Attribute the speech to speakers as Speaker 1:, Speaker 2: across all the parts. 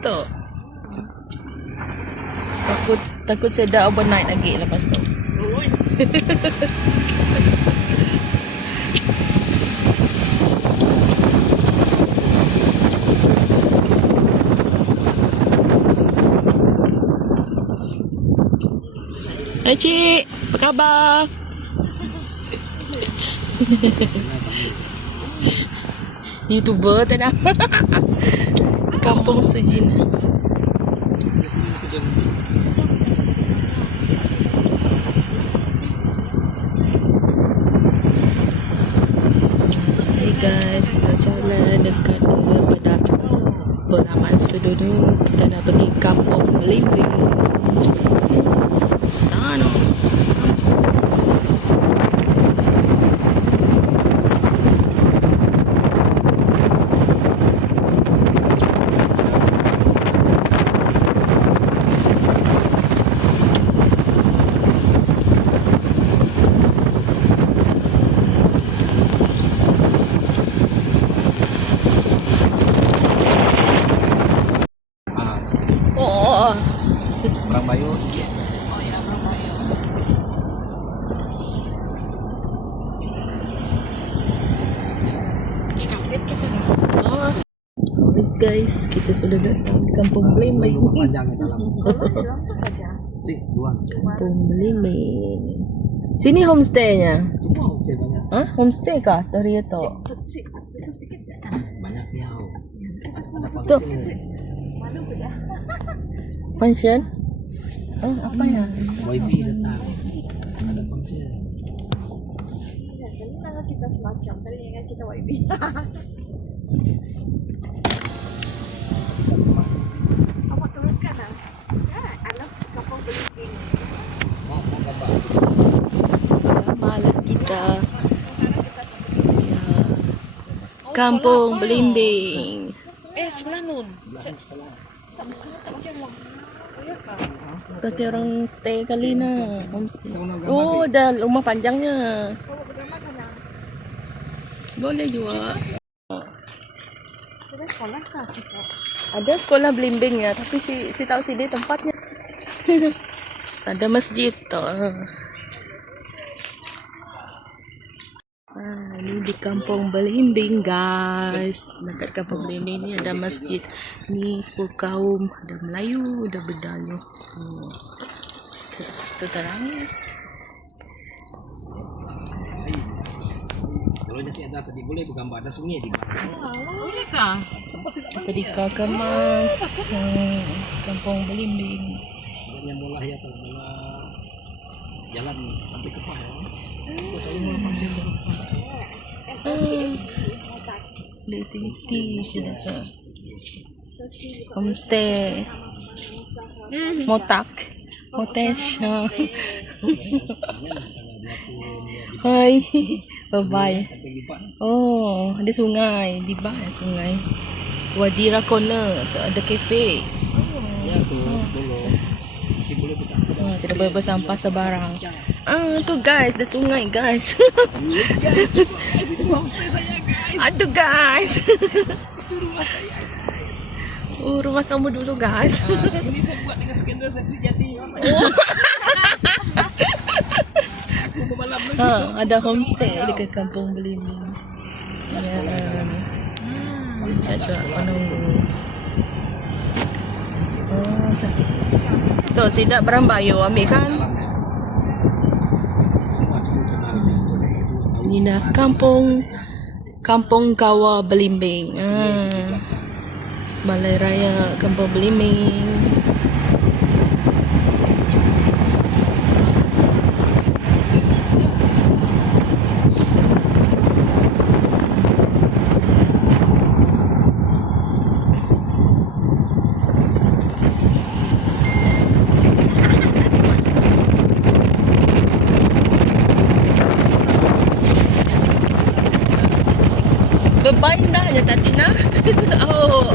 Speaker 1: Tu. Takut takut saya dah overnight lagi lepas tu. Hai cik, apa khabar? YouTuber tak nak. Kampung Sejina. Hey guys, kita jalan dekat daripada Peraman Sedono. Kita nak pergi Kampung Melimping. Sana.
Speaker 2: Ah,
Speaker 1: Oh,
Speaker 2: Perang Bayu.
Speaker 1: oh. Guys, guys, kita sudah datang di Kampung
Speaker 2: dua.
Speaker 1: Kampung Melimping. Sini homestaynya.
Speaker 2: Semua okey banyak.
Speaker 1: Hah? Homestay kah? Dari itu.
Speaker 2: Banyak
Speaker 1: Tu.
Speaker 2: function.
Speaker 1: Function? Oh, apa ya?
Speaker 2: Wifi datang. Ada function.
Speaker 3: Kenapa kita semacam tadi ingat kita YB. Awak teruskan lah. Kan? Anak kapal belimbing.
Speaker 2: Oh, mau gambar.
Speaker 1: Malam kita. Ya. Kampung Belimbing.
Speaker 3: Eh, sebelah nun.
Speaker 1: Berarti orang stay kali na. Homestay. Oh, dah rumah panjangnya. Boleh juga.
Speaker 3: Sudah sekolah kah situ?
Speaker 1: Ada sekolah belimbing ya, tapi si si tahu sini tempatnya. Ada masjid tu. Ah, ini di kampung Belimbing guys. Dekat kampung Belimbing ni ada masjid. Ni sepuluh kaum, ada Melayu, ada Bedayu. Oh. Tu, terang.
Speaker 2: Eh, Kalau dia ada tadi boleh bergambar ada sungai di.
Speaker 3: Boleh kah?
Speaker 1: Tadi kakak mas. Hmm, kampung Belimbing.
Speaker 2: Sebenarnya mula ya kalau mula jalan sampai ke Pahang. Oh, saya mula function
Speaker 1: ada aktiviti sudah ke. Homestay. Motak. Motesh. Hai. Bye-bye.
Speaker 2: Sampai di Pahang.
Speaker 1: Oh, ada sungai. Di bawah sungai. Wadira Corner. Ada kafe.
Speaker 2: Ya tu buka.
Speaker 1: Ah, tidak boleh bersampah sebarang. Ah, tu guys. Ada sungai guys. Aduh guys. Oh, rumah kamu dulu guys.
Speaker 2: Ini saya buat dengan skandal seksi jadi. Aku bermalam lagi.
Speaker 1: Ha, ada homestay dekat kampung Belimbing. Ya. Cakap menunggu. Oh, sakit. Tu, sidak barang bayu ambil kan? Ini dah kampung Kampung Kawa Belimbing. Ha. Balai Raya Kampung Belimbing. Bebain dah je tadi nak. oh.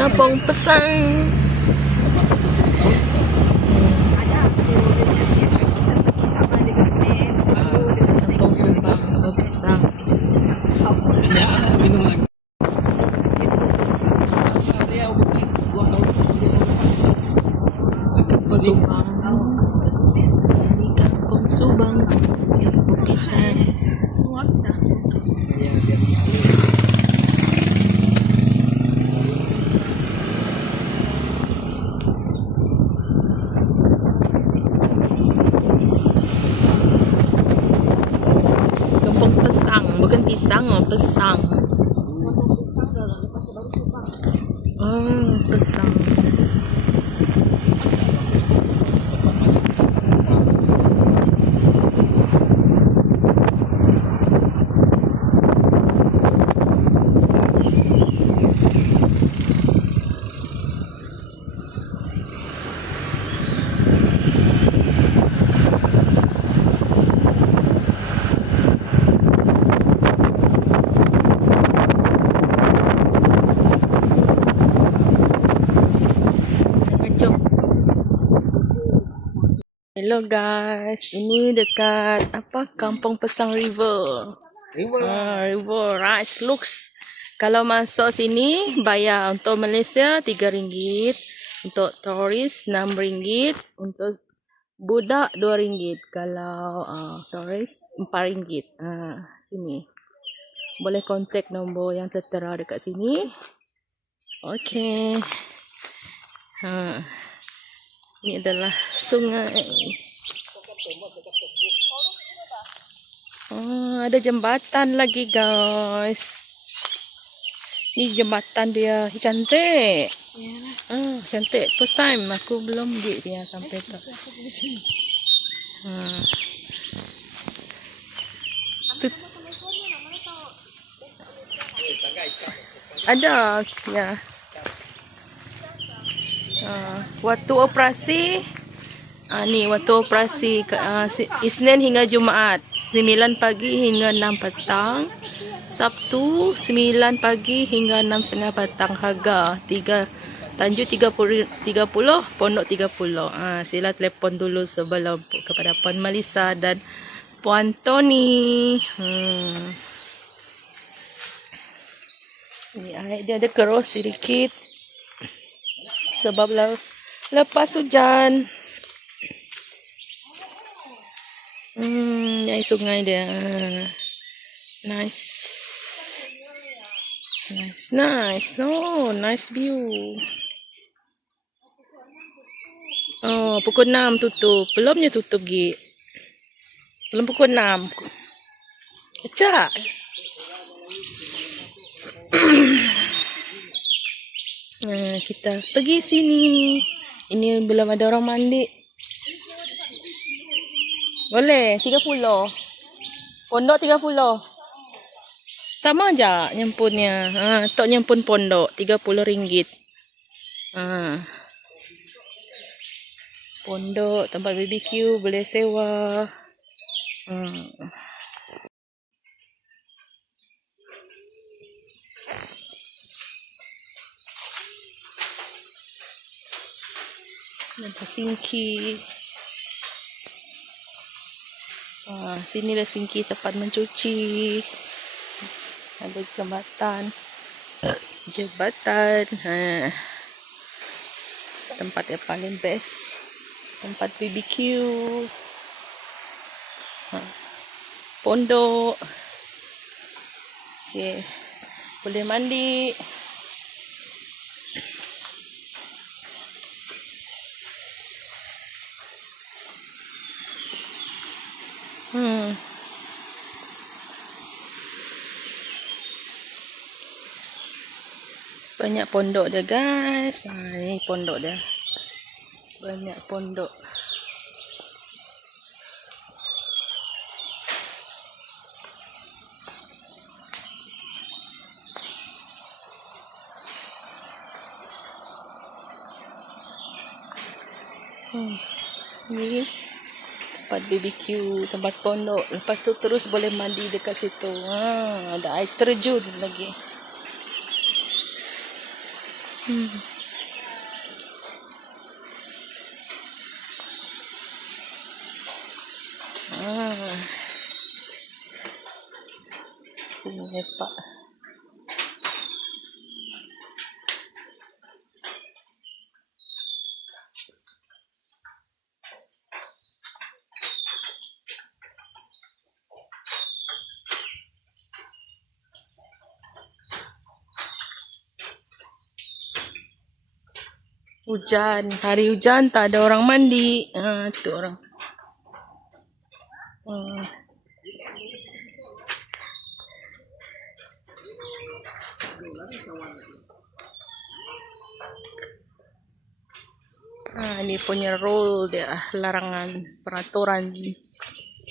Speaker 1: Kampung Pesang.
Speaker 3: Ada aku dengan siap sama dengan Ben, aku dengan
Speaker 1: Kampung Subang, Kampung Pesang.
Speaker 2: Ya, minum lagi. Dia umur dua tahun, tiga tahun.
Speaker 1: Kampung Subang. Di Kampung Subang, di Kampung Pisang.
Speaker 2: Ya, dia.
Speaker 1: Kampung Pesang, bukan pisang, oh, Pesang. Oh, Pesang. Ngejok. Hello guys, ini dekat apa Kampung Pesang River. Ah, river rice looks. Kalau masuk sini bayar untuk Malaysia RM3, untuk turis RM6, untuk budak RM2. Kalau uh, turis RM4. Ah, sini. Boleh kontak nombor yang tertera dekat sini. Okey. Ha. Ini adalah sungai. Oh, ada jembatan lagi guys. Ni jembatan dia cantik. Ah, cantik. First time aku belum pergi sini sampai tu. Tu ada ya. Uh, waktu operasi? Uh, ni waktu operasi uh, Isnin hingga Jumaat. 9 pagi hingga 6 petang. Sabtu 9 pagi hingga 6.30 petang. Harga 3 Tanjung 30 30 Pondok 30 uh, sila telefon dulu sebelum kepada Puan Malisa dan Puan Tony. Hmm. Ni air dia ada keros sedikit sebab le- lepas hujan. Hmm, air sungai dia. Nice. Nice, nice. No, nice view. Oh, pukul 6 tutup. Belumnya tutup, Gi. Belum pukul 6. Kecak. Nah, kita pergi sini. Ini belum ada orang mandi. Boleh, 30. Pondok 30. Sama aja nyempunnya. Ha, tok nyempun pondok, RM30. Ha. Pondok, tempat BBQ, boleh sewa. Ha. Ada sinki. Ah, sini ada sinki tempat mencuci. Ada jembatan. Jembatan. Ha. Tempat yang paling best. Tempat BBQ. Ha. Pondok. Okay. Boleh mandi. Banyak pondok dia guys. Ha, ni pondok dia. Banyak pondok. Hmm. Ni tempat BBQ, tempat pondok. Lepas tu terus boleh mandi dekat situ. Ha, ada air terjun lagi. Hmm. Ah. Sini pak. Hujan, hari hujan tak ada orang mandi. Ah, tu orang. Hmm. Ah, ini punya rule dia, larangan peraturan.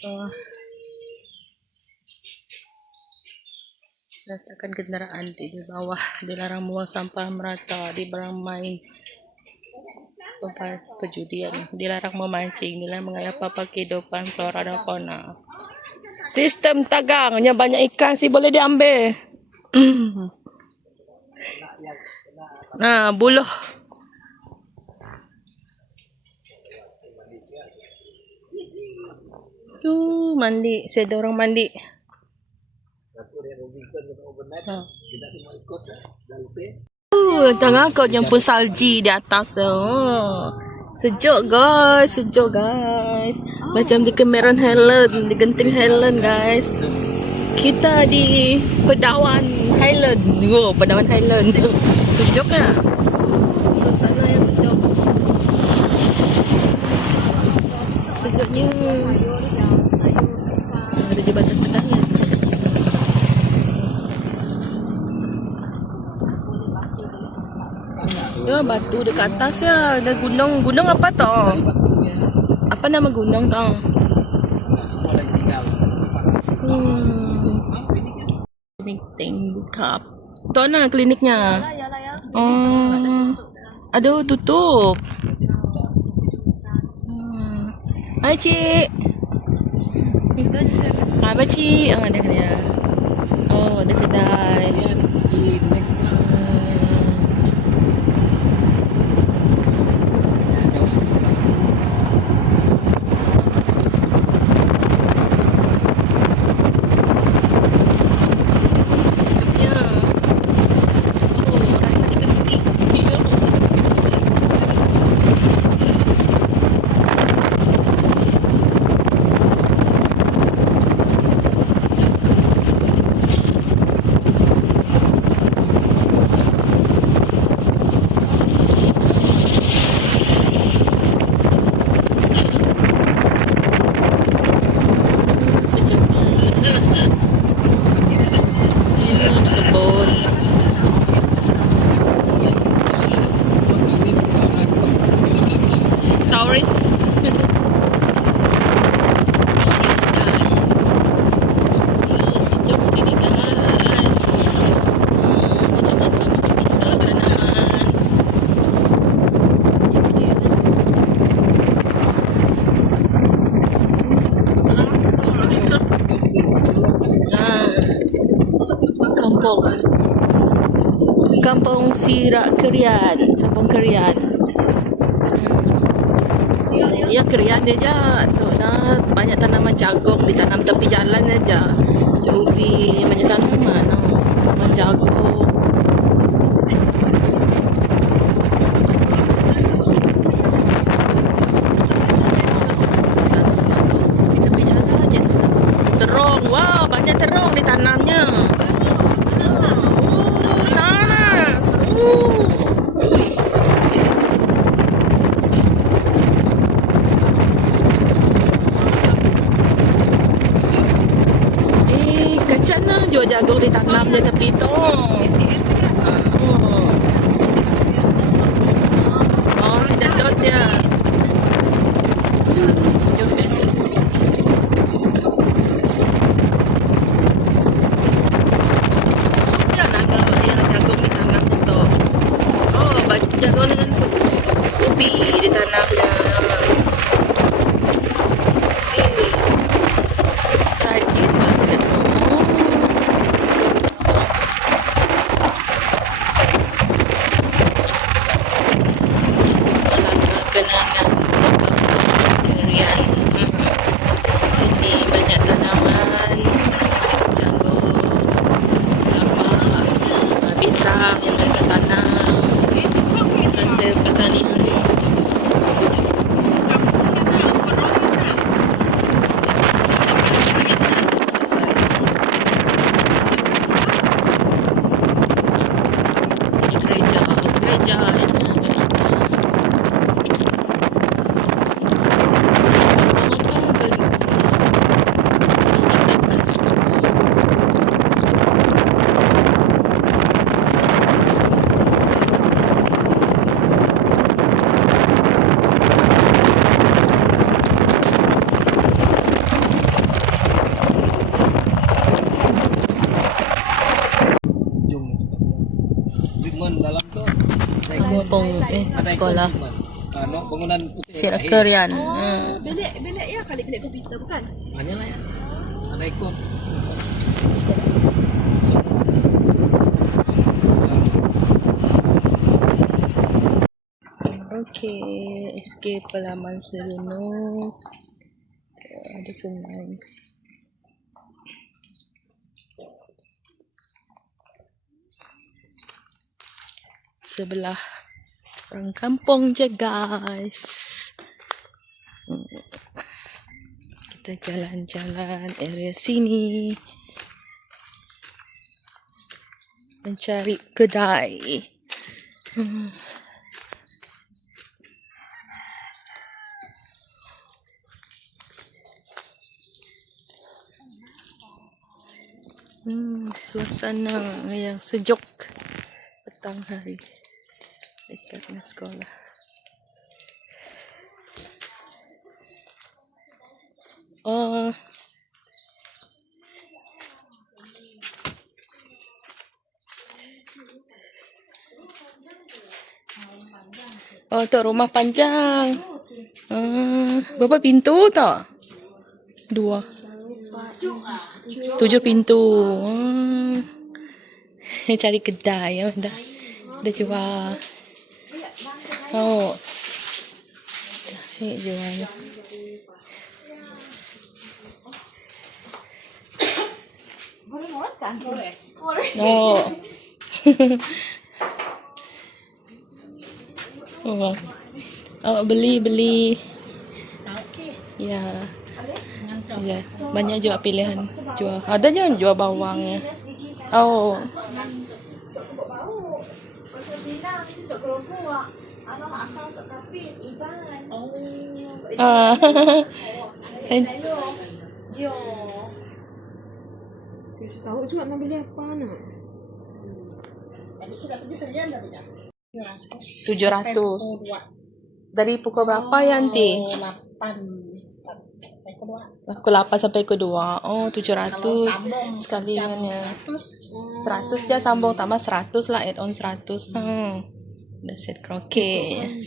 Speaker 1: Ah. letakkan kenderaan di, bawah dilarang buang sampah merata di tempat perjudian dilarang memancing dilarang mengayap apa kehidupan flora dan fauna sistem tagangnya banyak ikan sih boleh diambil nah buluh Tuh, mandi. Saya ada orang mandi. Ha. Tengah kau jumpa salji di atas. Oh. Sejuk guys, sejuk guys. Macam di Cameron Highland, di Genting Highland guys. Kita di Pedawan Highland. Oh, Pedawan Highland. Sejuk ya? Suasana yang sejuk. Sejuknya. Batu dekat atas ya. Ada gunung. Gunung apa toh? Apa nama gunung toh? Hmm. Klinik Teng buka. Toh nah kliniknya. Oh. Aduh, tutup. Hmm. Hai, Cik. Apa, Cik? Oh, ada kedai. Oh, ada kedai. Sedapnya. Oh, rasa diganti. Hmm, Sejuknya. Ini ada kebun. Tourist. Tourist guys. Ya, sejuk sini guys. Hmm, macam-macam macam bisa berenang. Ah, kampung kampung Sirak Kerian kampung Kerian. Hmm. ya Kerian aja tu nah banyak tanaman jagung ditanam tepi jalan aja ubi banyak tanaman no. tanaman jagung. Wow banyak terong ditanamnya
Speaker 2: Dalam
Speaker 1: eh, sekolah
Speaker 2: Ano, bangunan putih.
Speaker 1: Yan hmm.
Speaker 3: Bilik, bilik ya kali bilik komputer bukan?
Speaker 2: Hanya lah ya. Ada ikut.
Speaker 1: Okay, escape palaman serenuk. Okay, ada sungai. Sebelah orang kampung je guys. Kita jalan-jalan area sini. Mencari kedai. Hmm, suasana yang sejuk petang hari dengan sekolah. Oh. Oh, tu rumah panjang. Hmm, berapa pintu tak? Dua. Tujuh pintu. Hmm. Cari kedai ya. Dah, dah jual. Oh. Dah jual.
Speaker 3: Boleh makan? Boleh.
Speaker 1: Oh. oh. Oh, beli beli. Ya. Ya, banyak juga pilihan jual. Ada yang jual bawang. Oh. Ah.
Speaker 3: Hello. Yo. Kita tahu juga nak beli apa nak. Tadi kita pergi sejam dah tidak?
Speaker 1: Tujuh ratus. Dari pukul berapa ya?
Speaker 3: Delapan sampai kedua.
Speaker 1: Pukul 8 sampai ke 2. Oh, 700
Speaker 3: sambung
Speaker 1: sekalian ya.
Speaker 3: Seratus.
Speaker 1: 100 dia sambung tambah 100 lah add on 100. Hmm. Dah set kroket.